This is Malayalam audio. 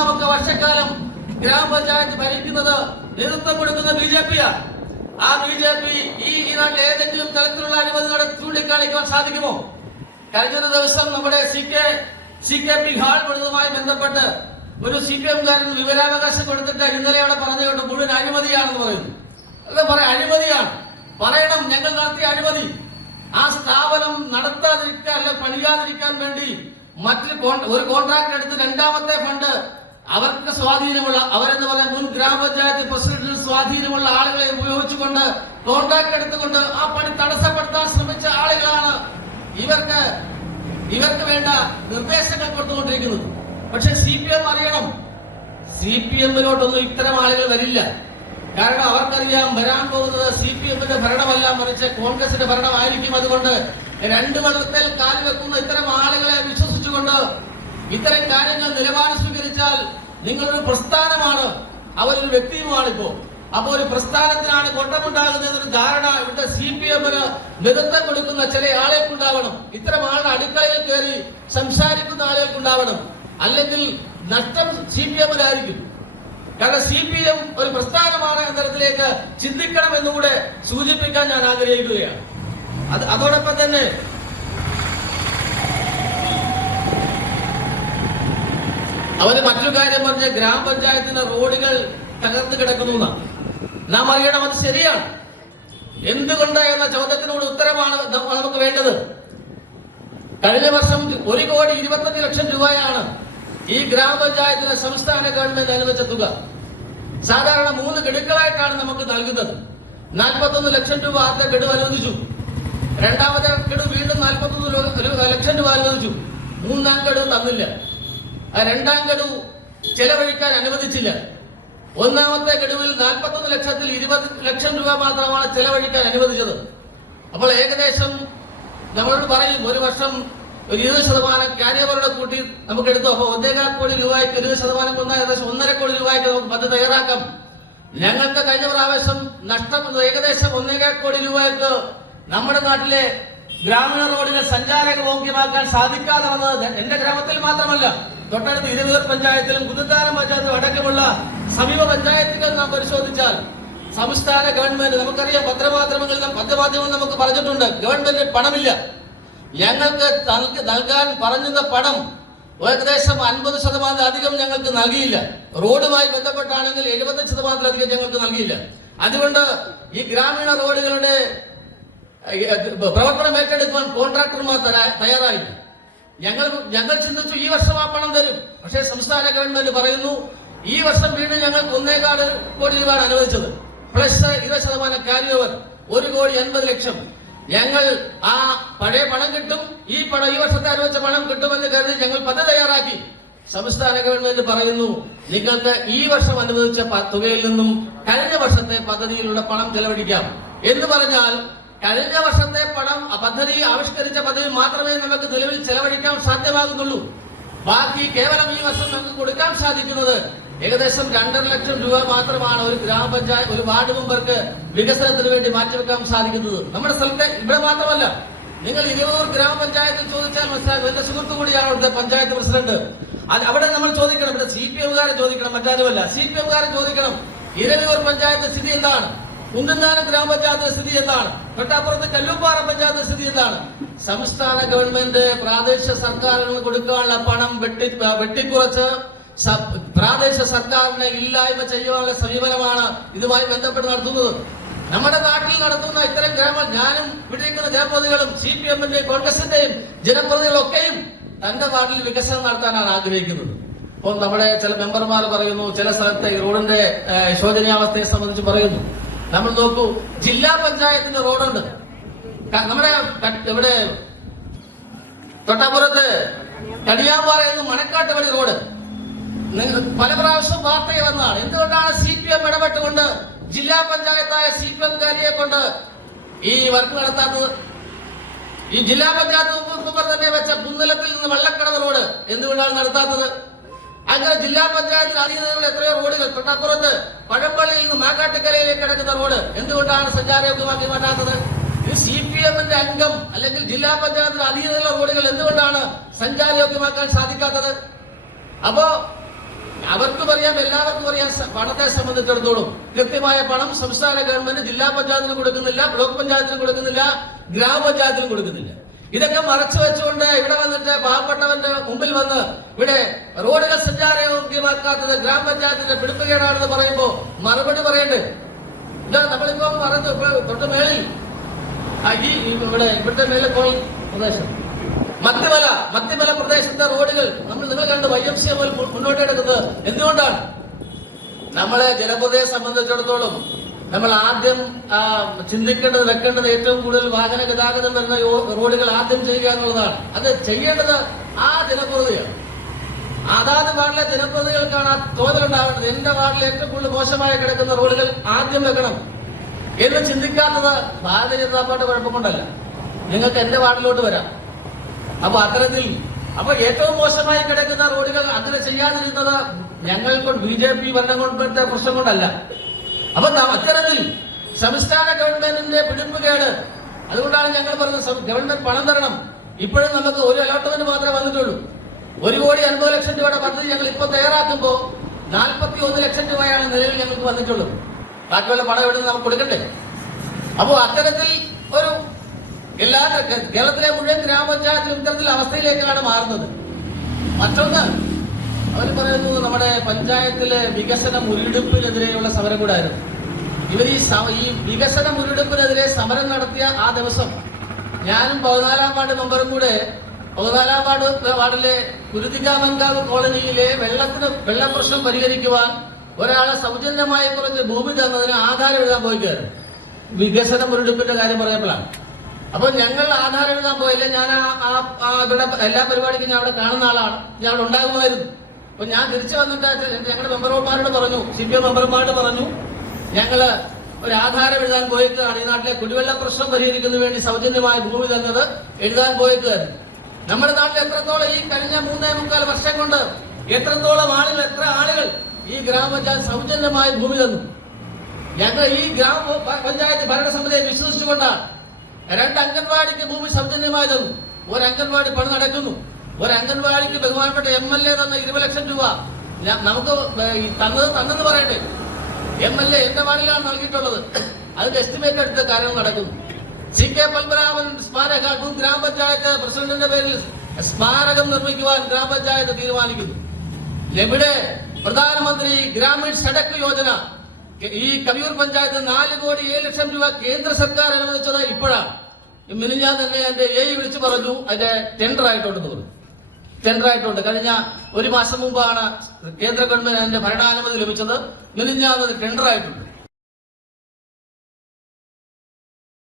മൂന്നാമത്തെ വർഷക്കാലം ഗ്രാമപഞ്ചായത്ത് ഭരിക്കുന്നത് നേതൃത്വം കൊടുക്കുന്ന BJP-യാണ്. ആ BJP ഈ നാട്ടിൽ ഏതെങ്കിലും തരത്തിലുള്ള അഴിമതി ചൂണ്ടിക്കാണിക്കാൻ സാധിക്കുമോ? കഴിഞ്ഞ ദിവസം നമ്മുടെ CKP ഹാൾ പണിതുമായി ബന്ധപ്പെട്ട് ഒരു CPM-കാരൻ വിവരാവകാശം കൊടുത്തിട്ട് ഇന്നലെ അവിടെ പറഞ്ഞുകൊണ്ട് മുഴുവൻ അഴിമതിയാണെന്ന് പറയുന്നു. അല്ല, അഴിമതിയാണ് പറയണം. ഞങ്ങൾ നടത്തിയ അഴിമതി ആ സ്ഥാപനം നടത്താതിരിക്കാൻ അല്ല പണിയാതിരിക്കാൻ വേണ്ടി ഒരു കോൺട്രാക്ട് എടുത്ത് രണ്ടാമത്തെ ഫണ്ട് അവർക്ക് സ്വാധീനമുള്ള അവരെന്ന് പറയാൻ മുൻ ഗ്രാമപഞ്ചായത്ത് പ്രസിഡന്റിന് സ്വാധീനമുള്ള ആളുകളെ ഉപയോഗിച്ചുകൊണ്ട് കോൺട്രാക്ട് എടുത്തുകൊണ്ട് ആ പണി തടസ്സപ്പെടുത്താൻ ശ്രമിച്ച ആളുകളാണ് ഇവർക്ക് വേണ്ട നിർദ്ദേശങ്ങൾ കൊടുത്തുകൊണ്ടിരിക്കുന്നത്. പക്ഷെ CPM അറിയണം, CPM-ലോട്ടൊന്നും ഇത്തരം ആളുകൾ വരില്ല. കാരണം അവർക്കറിയാം വരാൻ പോകുന്നത് CPM-ന്റെ ഭരണമല്ല, മറിച്ച് കോൺഗ്രസിന്റെ ഭരണമായിരിക്കും. അതുകൊണ്ട് രണ്ട് വെള്ളത്തിൽ കാല് വെക്കുന്ന ഇത്തരം ആളുകളെ വിശ്വസിച്ചുകൊണ്ട് ഇത്തരം കാര്യങ്ങൾ നിലപാട് സ്വീകരിച്ചാൽ നിങ്ങളൊരു പ്രസ്ഥാനമാണ്, അവരൊരു വ്യക്തിയുമാണ്. അപ്പൊ ഒരു പ്രസ്ഥാനത്തിനാണ് കൊണ്ടമുണ്ടാകുന്നതൊരു ധാരണ ഇവിടെ CPM-ന് നേതൃത്വം കൊടുക്കുന്ന ചില ആളുകൾക്കുണ്ടാവണം. ഇത്തരം ആളുടെ അടുക്കളയിൽ കയറി സംസാരിക്കുന്ന ആളുകൾക്കുണ്ടാവണം. അല്ലെങ്കിൽ നഷ്ടം CPM-നായിരിക്കും. കാരണം CPM ഒരു പ്രസ്ഥാനമാണ് എന്ന തരത്തിലേക്ക് ചിന്തിക്കണം എന്നുകൂടെ സൂചിപ്പിക്കാൻ ഞാൻ ആഗ്രഹിക്കുകയാണ്. അതോടൊപ്പം തന്നെ അവര് മറ്റൊരു കാര്യം പറഞ്ഞ ഗ്രാമപഞ്ചായത്തിന്റെ റോഡുകൾ തകർന്നു കിടക്കുന്നു. നാം അറിയണം, അത് ശരിയാണ്. എന്തുകൊണ്ട് എന്ന ചോദ്യത്തിനോട് ഉത്തരമാണ് നമുക്ക് വേണ്ടത്. കഴിഞ്ഞ വർഷം 1,25,00,000 രൂപയാണ് ഈ ഗ്രാമപഞ്ചായത്തിന് സംസ്ഥാന ഗവൺമെന്റ് അനുവദിച്ച തുക. സാധാരണ 3 ഗഡുക്കളായിട്ടാണ് നമുക്ക് നൽകുന്നത്. 41 ലക്ഷം രൂപ ആദ്യ ഗഡു അനുവദിച്ചു. രണ്ടാമത്തെ ഗഡു വീണ്ടും 41 ലക്ഷം രൂപ അനുവദിച്ചു. മൂന്നാം ഗഡു തന്നില്ല. രണ്ടാം ഗഡു ചെലവഴിക്കാൻ അനുവദിച്ചില്ല. ഒന്നാമത്തെ ഗഡുവിൽ 41 ലക്ഷത്തിൽ 20 ലക്ഷം രൂപ മാത്രമാണ് ചെലവഴിക്കാൻ അനുവദിച്ചത്. അപ്പോൾ ഏകദേശം നമ്മളോട് പറയും ഒരു വർഷം ഒരു 20% ക്യാരിയവറുടെ കൂട്ടി നമുക്ക് എടുത്തു. അപ്പൊ 1.25 കോടി രൂപയ്ക്ക് 20% കൊന്ന ഏകദേശം 1.5 കോടി രൂപയ്ക്ക് നമുക്ക് പദ്ധതി തയ്യാറാക്കാം. ഞങ്ങൾക്ക് കഴിഞ്ഞ പ്രാവശ്യം നഷ്ടം ഏകദേശം 1.25 കോടി രൂപയ്ക്ക് നമ്മുടെ നാട്ടിലെ ഗ്രാമീണ റോഡിനെ സഞ്ചാരയോഗ്യമാക്കാൻ സാധിക്കാതെ വന്നത് എന്റെ ഗ്രാമത്തിൽ മാത്രമല്ല, തൊട്ടടുത്ത് ഇരുവൂർ പഞ്ചായത്തിലും കുന്നത്താനം പഞ്ചായത്തിലും അടക്കമുള്ള സമീപ പഞ്ചായത്തുകൾ നാം പരിശോധിച്ചാൽ സംസ്ഥാന ഗവൺമെന്റ് നമുക്കറിയാം, പത്രമാധ്യമങ്ങൾ നമുക്ക് പറഞ്ഞിട്ടുണ്ട്, ഗവൺമെന്റ് പണമില്ല. ഞങ്ങൾക്ക് നൽകാൻ പറഞ്ഞ പണം ഏകദേശം 50% അധികം ഞങ്ങൾക്ക് നൽകിയില്ല. റോഡുമായി ബന്ധപ്പെട്ടാണെങ്കിൽ 75% ഞങ്ങൾക്ക് നൽകിയില്ല. അതുകൊണ്ട് ഈ ഗ്രാമീണ റോഡുകളുടെ പ്രവർത്തനം ഏറ്റെടുക്കാൻ കോൺട്രാക്ടർമാർ തയ്യാറായില്ല. ഞങ്ങൾ ചിന്തിച്ചു ഈ വർഷം ആ പണം തരും. പക്ഷേ സംസ്ഥാന ഗവൺമെന്റ് പറയുന്നു ഈ വർഷം വീണ്ടും ഞങ്ങൾക്ക് 1.25 കോടി രൂപയാണ് അനുവദിച്ചത്, പ്ലസ് 20% ക്യാരി ഓവർ 1,80,00,000. ഞങ്ങൾ ആ പഴയ പണം കിട്ടും, ഈ വർഷത്തെ അനുവദിച്ച പണം കിട്ടുമെന്ന് കരുതി ഞങ്ങൾ പദ്ധതി തയ്യാറാക്കി. സംസ്ഥാന ഗവൺമെന്റ് പറയുന്നു നിങ്ങൾക്ക് ഈ വർഷം അനുവദിച്ച തുകയിൽ നിന്നും കഴിഞ്ഞ വർഷത്തെ പദ്ധതിയിലുള്ള പണം ചെലവഴിക്കാം എന്ന് പറഞ്ഞാൽ കഴിഞ്ഞ വർഷത്തെ പദ്ധതി ആവിഷ്കരിച്ച പദ്ധതി മാത്രമേ നമുക്ക് നിലവിൽ ചെലവഴിക്കാൻ സാധ്യമാകുന്നുള്ളൂ. ബാക്കി കേവലം ഈ വർഷം നമുക്ക് കൊടുക്കാൻ സാധിക്കുന്നത് ഏകദേശം 2.5 ലക്ഷം രൂപ മാത്രമാണ് ഒരു ഗ്രാമപഞ്ചായത്ത് ഒരു വാർഡ് മെമ്പർക്ക് വികസനത്തിന് വേണ്ടി മാറ്റിവെക്കാൻ സാധിക്കുന്നത്. നമ്മുടെ സ്ഥലത്തെ ഇവിടെ മാത്രമല്ല, നിങ്ങൾ ഇരുവൂർ ഗ്രാമപഞ്ചായത്തിൽ ചോദിച്ചാൽ മനസ്സിലാക്കും. എന്റെ സുഹൃത്തു കൂടിയാണ് അവിടുത്തെ പഞ്ചായത്ത് പ്രസിഡന്റ്. അവിടെ നമ്മൾ ചോദിക്കണം, ഇവിടെ CPM-കാരെ ചോദിക്കണം, മറ്റാരുമല്ല, CPM-കാരെ ചോദിക്കണം. ഇരുവൂർ പഞ്ചായത്ത് സ്ഥിതി എന്താണ്, കുന്നത്താനം ഗ്രാമപഞ്ചായത്ത് സ്ഥിതി എന്താണ്, തൊട്ടപ്പുറത്ത് കല്ലൂപ്പാറ പഞ്ചായത്ത് സ്ഥിതി എന്താണ്. സംസ്ഥാന ഗവൺമെന്റ് പ്രാദേശിക സർക്കാരുകൾ കൊടുക്കാനുള്ള പണം വെട്ടിക്കുറച്ച് പ്രാദേശിക സർക്കാരിനെ ഇല്ലായ്മ ചെയ്യുവാനുള്ള സമീപനമാണ് ഇതുമായി ബന്ധപ്പെട്ട് നടത്തുന്നത്. നമ്മുടെ നാട്ടിൽ നടത്തുന്ന ഇത്തരം ഞാനും വിളിക്കുന്ന ജനപ്രതിനിധികളും CPM-ന്റെയും കോൺഗ്രസിന്റെയും ജനപ്രതിനിധികളൊക്കെയും തന്റെ വാർഡിൽ വികസനം നടത്താനാണ് ആഗ്രഹിക്കുന്നത്. അപ്പോൾ നമ്മുടെ ചില മെമ്പർമാർ പറയുന്നു, ചില സ്ഥലത്തെ റോഡിന്റെ ശോചനീയാവസ്ഥയെ സംബന്ധിച്ച് പറയുന്നു. നമ്മൾ നോക്കൂ, ജില്ലാ പഞ്ചായത്തിന്റെ റോഡുണ്ട്. നമ്മുടെ ഇവിടെ തൊട്ടപ്പുറത്ത് കടിയാമ്പാറയിൽ നിന്ന് മണക്കാട്ട് വഴി റോഡ് പല പ്രാവശ്യം വാർത്തയിൽ വന്നതാണ്. എന്തുകൊണ്ടാണ് CPM ഇടപെട്ടുകൊണ്ട് ജില്ലാ പഞ്ചായത്തായ CPM-കാരിയെ കൊണ്ട് ഈ വർക്ക് നടത്താത്തത്? ഈ ജില്ലാ പഞ്ചായത്ത് മുമ്പ് തന്നെ വെച്ച പുന്നലത്തിൽ നിന്ന് വള്ളക്കടവ് റോഡ് എന്തുകൊണ്ടാണ് നടത്താത്തത്? അങ്ങനെ ജില്ലാ പഞ്ചായത്തിൽ അധീനതയുള്ള എത്രയോ റോഡുകൾ, തൊട്ടപ്പുറത്ത് പഴമ്പള്ളിയിൽ നിന്ന് മാക്കാട്ടുകരയിലേക്ക് കിടക്കുന്ന റോഡ് എന്തുകൊണ്ടാണ് സഞ്ചാരയോഗ്യമാക്കി മാറ്റാത്തത്? ഇത് CPM-ന്റെ അംഗം അല്ലെങ്കിൽ ജില്ലാ പഞ്ചായത്തിൽ അധീനതയുള്ള റോഡുകൾ എന്തുകൊണ്ടാണ് സഞ്ചാരയോഗ്യമാക്കാൻ സാധിക്കാത്തത്? അപ്പോ അവർക്കും അറിയാം, എല്ലാവർക്കും അറിയാം, പണത്തെ സംബന്ധിച്ചിടത്തോളം കൃത്യമായ പണം സംസ്ഥാന ഗവൺമെന്റ് ജില്ലാ പഞ്ചായത്തിന് കൊടുക്കുന്നില്ല, ബ്ലോക്ക് പഞ്ചായത്തിന് കൊടുക്കുന്നില്ല, ഗ്രാമപഞ്ചായത്തിനും കൊടുക്കുന്നില്ല. ഇതൊക്കെ മറച്ചു വെച്ചുകൊണ്ട് ഇവിടെ വന്നിട്ട് പാവപ്പെട്ടവന്റെ മുമ്പിൽ വന്ന് ഇവിടെ റോഡുകൾ സഞ്ചാരയോഗ്യമാക്കാത്തത് ഗ്രാമപഞ്ചായത്തിന്റെ പിടിപ്പുകേടാണെന്ന് പറയുമ്പോ മറുപടി പറയണ്ടേ? ഇതാ നമ്മളിപ്പോ പറഞ്ഞു തൊട്ട് മേളിൽ ഇവിടുത്തെ മേലെ കോൾ പ്രദേശം മധ്യമല പ്രദേശത്തെ റോഡുകൾ നിങ്ങൾ കണ്ട് YMC മുന്നോട്ടെടുക്കുന്നത് എന്തുകൊണ്ടാണ്? നമ്മളെ ജനപ്രദേശത്തെ സംബന്ധിച്ചിടത്തോളം നമ്മൾ ആദ്യം ചിന്തിക്കേണ്ടത്, വെക്കേണ്ടത് ഏറ്റവും കൂടുതൽ വാഹന ഗതാഗതം വരുന്ന റോഡുകൾ ആദ്യം ചെയ്യുക എന്നുള്ളതാണ്. അത് ചെയ്യേണ്ടത് ആ ജനപ്രതിനിധിയാണ്. അതാത് വാർഡിലെ ജനപ്രതിനിധികൾക്കാണ് ആ തോന്നലുണ്ടാവേണ്ടത്. എന്റെ വാർഡിൽ ഏറ്റവും കൂടുതൽ മോശമായി കിടക്കുന്ന റോഡുകൾ ആദ്യം വെക്കണം എന്ന് ചിന്തിക്കാത്തത് ഭാരതീയ ജനതാ പാർട്ടി കുഴപ്പം കൊണ്ടല്ല. നിങ്ങൾക്ക് എന്റെ വാർഡിലോട്ട് വരാം. അപ്പൊ അത്തരത്തിൽ ഏറ്റവും മോശമായി കിടക്കുന്ന റോഡുകൾ അങ്ങനെ ചെയ്യാതിരുന്നത് ഞങ്ങൾക്ക് BJP ഭരണം കൊണ്ടത്തെ പ്രശ്നം കൊണ്ടല്ല. അപ്പൊ അത്തരത്തിൽ സംസ്ഥാന ഗവൺമെന്റിന്റെ പിടിപ്പുകേട്. അതുകൊണ്ടാണ് ഞങ്ങൾ പറഞ്ഞത് ഗവൺമെന്റ് പണം തരണം. ഇപ്പോഴും നമുക്ക് ഒരു അലോട്ട്മെന്റ് മാത്രമേ വന്നിട്ടുള്ളൂ. 1,50,00,000 രൂപയുടെ പദ്ധതി ഞങ്ങൾ ഇപ്പൊ തയ്യാറാക്കുമ്പോൾ 41 ലക്ഷം രൂപയാണ് നിലവിൽ ഞങ്ങൾക്ക് വന്നിട്ടുള്ളത്. ബാക്കിയുള്ള പണം എവിടെ നമുക്ക് കൊടുക്കണ്ടേ? അപ്പോ അത്തരത്തിൽ ഒരു എല്ലാ കേരളത്തിലെ മുഴുവൻ ഗ്രാമപഞ്ചായത്തിലും ഇത്തരത്തിൽ അവസ്ഥയിലേക്കാണ് മാറുന്നത്. മറ്റൊന്ന് അവർ പറയുന്നത് നമ്മുടെ പഞ്ചായത്തിലെ വികസന മുരടിപ്പിനെതിരെയുള്ള സമരം കൂടായിരുന്നു. ഇവർ ഈ വികസന മുരടിപ്പിനെതിരെ സമരം നടത്തിയ ആ ദിവസം ഞാനും 14-ാം വാർഡ് മെമ്പറും കൂടെ 14-ാം വാർഡിലെ കുരുതികാമങ്കാവ് കോളനിയിലെ വെള്ളപ്രശ്നം പരിഹരിക്കുവാൻ ഒരാളെ സൗജന്യമായി കുറച്ച് ഭൂമി തന്നതിന് ആധാരം എഴുതാൻ പോയിക്കായിരുന്നു. വികസന മുരടിപ്പിന്റെ കാര്യം പറയപ്പോഴാണ്. അപ്പൊ ഞങ്ങൾ ആധാരം എഴുതാൻ പോയില്ല. ഞാൻ ഇവിടെ എല്ലാ പരിപാടിക്കും ഞാൻ അവിടെ കാണുന്ന ആളാണ്. ഞാൻ അവിടെ ഉണ്ടാകുമായിരുന്നു. അപ്പൊ ഞാൻ തിരിച്ചു വന്നിട്ട് ഞങ്ങളുടെ മെമ്പർമാരോട് പറഞ്ഞു, CPM മെമ്പർമാരോട് പറഞ്ഞു, ഞങ്ങള് ഒരു ആധാരം എഴുതാൻ പോയിക്കാണ്. ഈ നാട്ടിലെ കുടിവെള്ള പ്രശ്നം പരിഹരിക്കുന്നതിന് വേണ്ടി സൗജന്യമായ ഭൂമി തന്നത് എഴുതാൻ പോയിക്കായിരുന്നു. നമ്മുടെ നാട്ടിൽ എത്രത്തോളം ഈ കഴിഞ്ഞ 3.25 വർഷം കൊണ്ട് എത്രത്തോളം ആളുകൾ, എത്ര ആളുകൾ ഈ ഗ്രാമപഞ്ചായത്ത് സൗജന്യമായി ഭൂമി തന്നു. ഞങ്ങൾ ഈ ഗ്രാമപഞ്ചായത്ത് ഭരണസമിതിയെ വിശ്വസിച്ചുകൊണ്ടാണ് 2 അംഗൻവാടിക്ക് ഭൂമി സൗജന്യമായി തന്നു. ഒരു അംഗൻവാടി പണി നടക്കുന്നു. ഒരു അംഗൻവാടിക്ക് ബഹുമാനപ്പെട്ട MLA തന്ന 20 ലക്ഷം രൂപ നമുക്ക് തന്നെന്ന് പറയട്ടെ. MLA എന്റെ വാർഡിലാണ് നൽകിയിട്ടുള്ളത്. അതിന്റെ എസ്റ്റിമേറ്റ് എടുത്ത കാര്യങ്ങൾ നടക്കുന്നു. CK പത്മനാഭൻ സ്മാരക മുൻ ഗ്രാമപഞ്ചായത്ത് പ്രസിഡന്റിന്റെ പേരിൽ സ്മാരകം നിർമ്മിക്കുവാൻ ഗ്രാമപഞ്ചായത്ത് തീരുമാനിക്കുന്നു. എവിടെ പ്രധാനമന്ത്രി ഗ്രാമീൺ സഡക് യോജന ഈ കവിയൂർ പഞ്ചായത്ത് 4,07,00,000 രൂപ കേന്ദ്ര സർക്കാർ അനുവദിച്ചത് ഇപ്പോഴാണ്. മിനിഞ്ഞാൻ തന്നെ എന്റെ വിളിച്ചു പറഞ്ഞു അതിന്റെ ടെൻഡർ ആയിട്ടുണ്ടെന്ന് പറഞ്ഞു. ടെൻഡർ ആയിട്ടുണ്ട്. കഴിഞ്ഞ 1 മാസം മുമ്പാണ് കേന്ദ്ര ഗവൺമെന്റ് അതിന്റെ ഭരണാനുമതി ലഭിച്ചത്. മിനിഞ്ഞാൻ ടെൻഡർ ആയിട്ടുണ്ട്.